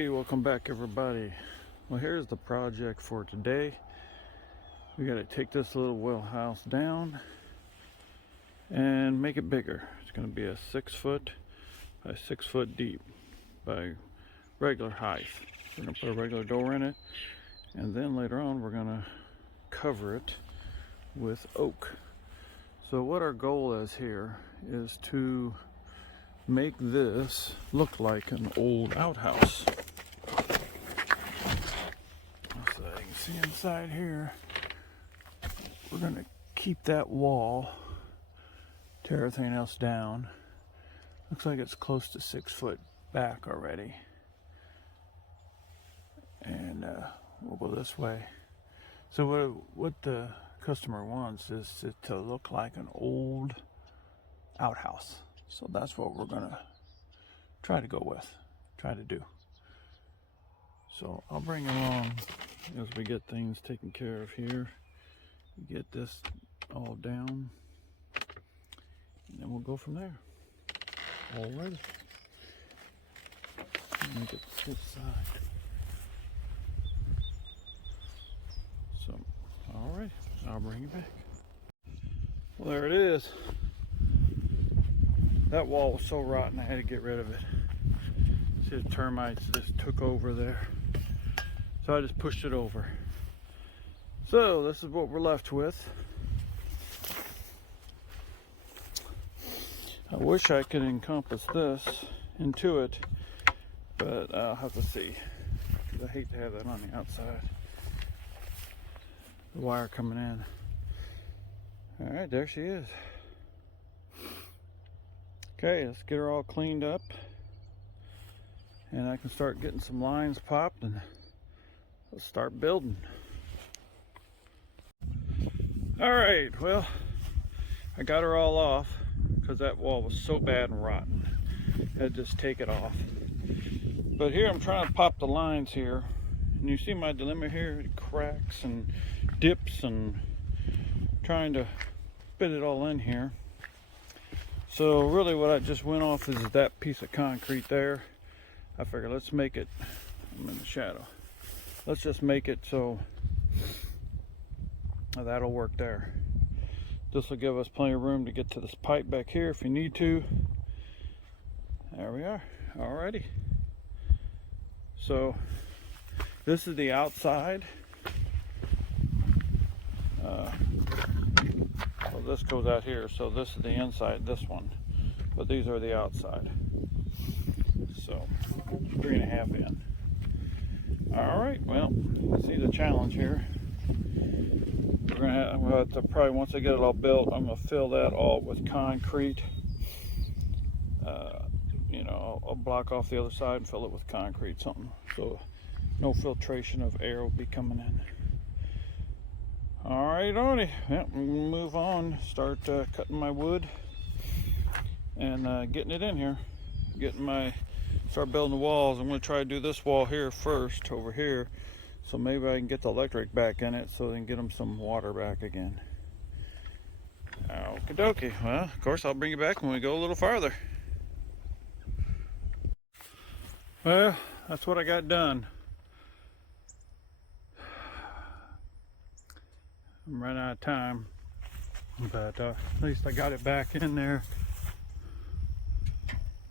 Hey, welcome back everybody. Well, here's the project for today. We got to take this little well house down and make it bigger. It's going to be a 6 foot by 6 foot deep by regular height. We're going to put a regular door in it, and then later on we're going to cover it with oak. So what our goal is here is to make this look like an old outhouse. So you can see inside here, we're going to keep that wall, tear everything else down. Looks like it's close to 6 foot back already. And we'll go this way. So what the customer wants is it to look like an old outhouse. So that's what we're gonna try to go with, try to do. So I'll bring along as we get things taken care of here. Get this all down, and then we'll go from there. All right. Make it this side. So, all right, I'll bring it back. Well, there it is. That wall was so rotten I had to get rid of it. See, the termites just took over there. So I just pushed it over. So this is what we're left with. I wish I could encompass this into it, but I'll have to see. I hate to have that on the outside. The wire coming in. All right, there she is. Okay, let's get her all cleaned up, and I can start getting some lines popped, and let's start building. All right, well, I got her all off because that wall was so bad and rotten. I had to just take it off. But here I'm trying to pop the lines here, and you see my dilemma here. It cracks and dips, and trying to fit it all in here. So really what I just went off is that piece of concrete there. I figured let's make it, I'm in the shadow. Let's just make it so that'll work there. This will give us plenty of room to get to this pipe back here if you need to. There we are. Alrighty. So this is the outside. Well, this goes out here, so this is the inside, this one, but these are the outside. So 3.5 in. All right, well, see the challenge here. We're gonna have to probably, once I get it all built, I'm gonna fill that all with concrete. You know, I'll block off the other side and fill it with concrete, something so no filtration of air will be coming in. Alrighty, yep, we'll move on, start cutting my wood and getting it in here. Start building the walls. I'm going to try to do this wall here first, over here, so maybe I can get the electric back in it so they can get them some water back again. Okie dokie. Well, of course I'll bring you back when we go a little farther. Well, that's what I got done. I'm running out of time, but at least I got it back in there.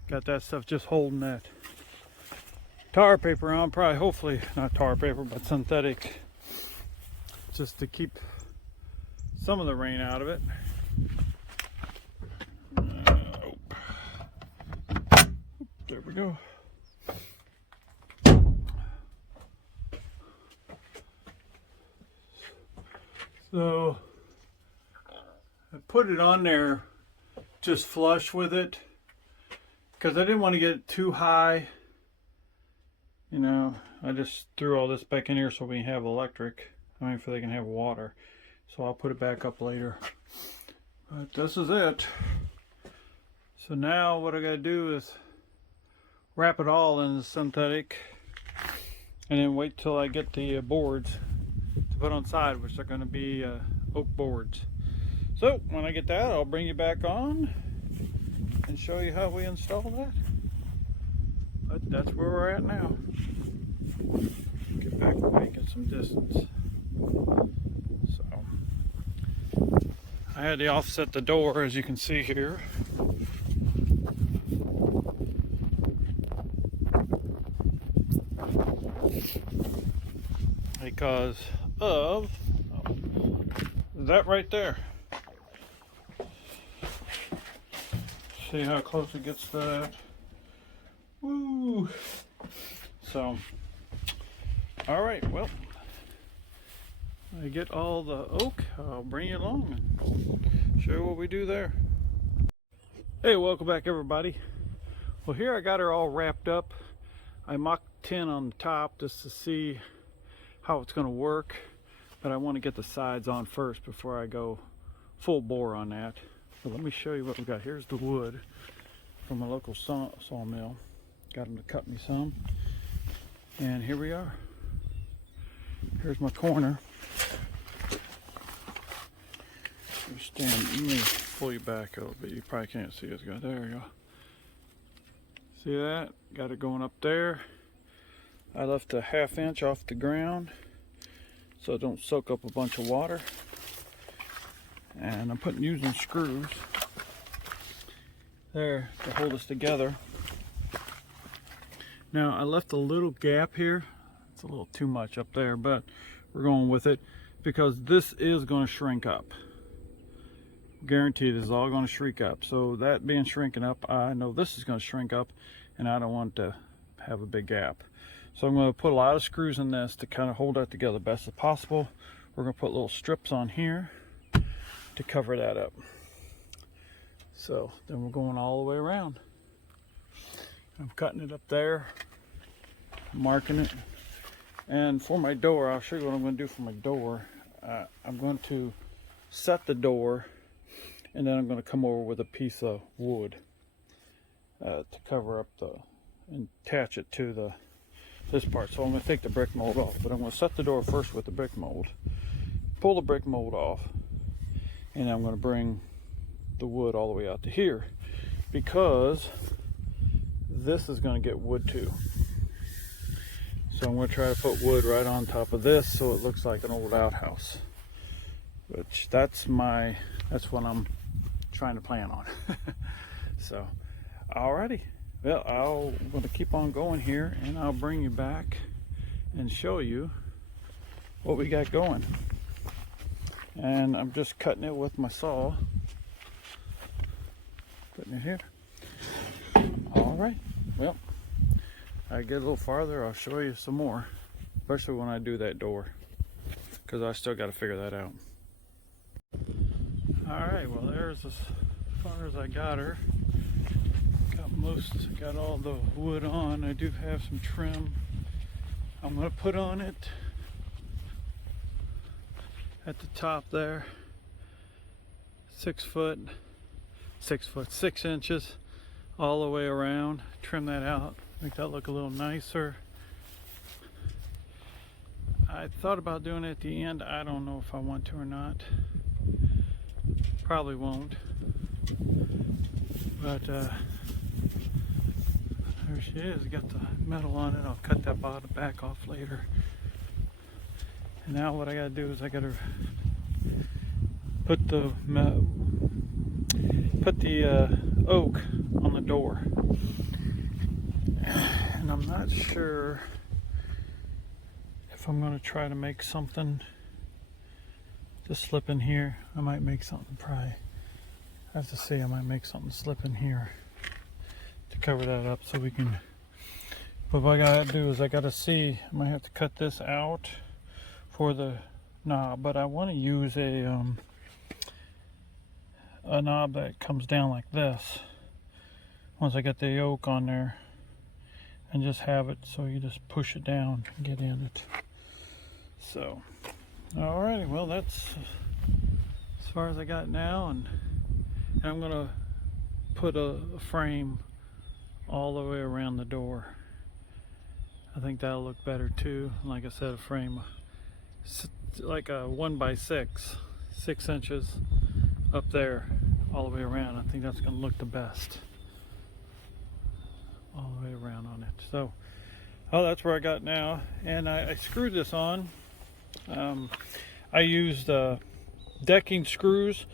Got that stuff just holding that tar paper on, probably, hopefully not tar paper, but synthetic, just to keep some of the rain out of it. There we go. So I put it on there just flush with it because I didn't want to get it too high. You know, I just threw all this back in here so we can have electric. I mean, so they can have water. So I'll put it back up later. But this is it. So now what I gotta do is wrap it all in the synthetic and then wait till I get the boards put on side, which are going to be oak boards. So when I get that, I'll bring you back on and show you how we install that. But that's where we're at now. get back away, get some distance. So I had to offset the door, as you can see here. Because of that right there. See how close it gets to that? Woo! So, all right, well, I get all the oak, I'll bring you along and show you what we do there. Hey, welcome back everybody. Well, here I got her all wrapped up. I mocked tin on the top just to see how it's going to work, but I want to get the sides on first before I go full bore on that. So let me show you what we got. Here's the wood from a local sawmill. Got them to cut me some, and here we are. Here's my corner. Let me pull you back a little bit. You probably can't see it. There you go. See that? Got it going up there. I left a 1/2 inch off the ground so it don't soak up a bunch of water. And I'm using screws there to hold us together. Now I left a little gap here. It's a little too much up there, but we're going with it because this is going to shrink up. Guaranteed, this is all going to shrink up. So that being shrinking up, I know this is going to shrink up, and I don't want to have a big gap. So I'm going to put a lot of screws in this to kind of hold that together best as possible. We're going to put little strips on here to cover that up. So then we're going all the way around. I'm cutting it up there, marking it. And for my door, I'll show you what I'm going to do for my door. I'm going to set the door, and then I'm going to come over with a piece of wood to cover up and attach it to this part. So I'm going to take the brick mold off, but I'm going to set the door first with the brick mold, pull the brick mold off, and I'm going to bring the wood all the way out to here, because this is going to get wood too. So I'm going to try to put wood right on top of this so it looks like an old outhouse, which that's what I'm trying to plan on. So alrighty, well, I'm going to keep on going here, and I'll bring you back and show you what we got going. And I'm just cutting it with my saw, putting it here. All right, well, I get a little farther, I'll show you some more, especially when I do that door, because I still got to figure that out. All right, well, there's as far as I got her. Got all the wood on. I do have some trim I'm going to put on it at the top there. 6 inches all the way around. Trim that out, make that look a little nicer. I thought about doing it at the end. I don't know if I want to or not. Probably won't. But there she is. Got the metal on it. I'll cut that bottom back off later. And now what I gotta do is I gotta put the oak on the door. And I'm not sure if I'm gonna try to make something to slip in here. I might make something, probably I have to see. I might make something slip in here to cover that up so we can. But what I gotta do is I gotta see. I might have to cut this out for the knob, but I want to use a knob that comes down like this. Once I get the oak on there, and just have it so you just push it down and get in it. So, alrighty, well, that's as far as I got now, and I'm gonna put a frame all the way around the door. I think that'll look better too. Like I said, a frame like a 1x6, 6 inches up there all the way around. I think that's gonna look the best all the way around on it. So Oh, that's where I got now. And I screwed this on. I used decking screws,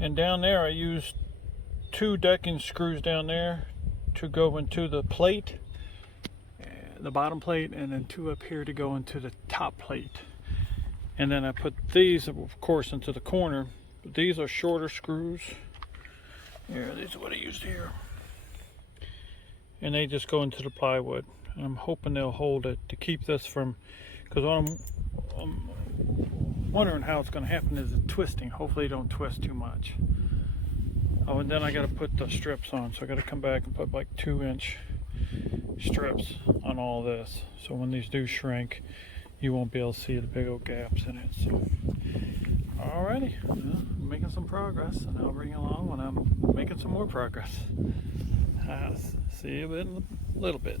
and down there I used 2 decking screws down there to go into the plate, the bottom plate, and then 2 up here to go into the top plate. And then I put these, of course, into the corner. But these are shorter screws. Here, these are what I used here. And they just go into the plywood. And I'm hoping they'll hold it to keep this from, because I'm wondering how it's going to happen is the twisting. Hopefully, don't twist too much. Oh, and then I got to put the strips on. So I got to come back and put like 2-inch strips on all this. So when these do shrink, you won't be able to see the big old gaps in it. So, alrighty, well, I'm making some progress, and I'll bring you along when I'm making some more progress. See you in a little bit.